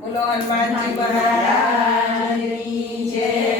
બોલો હનુમાનજી મહારાજની જય.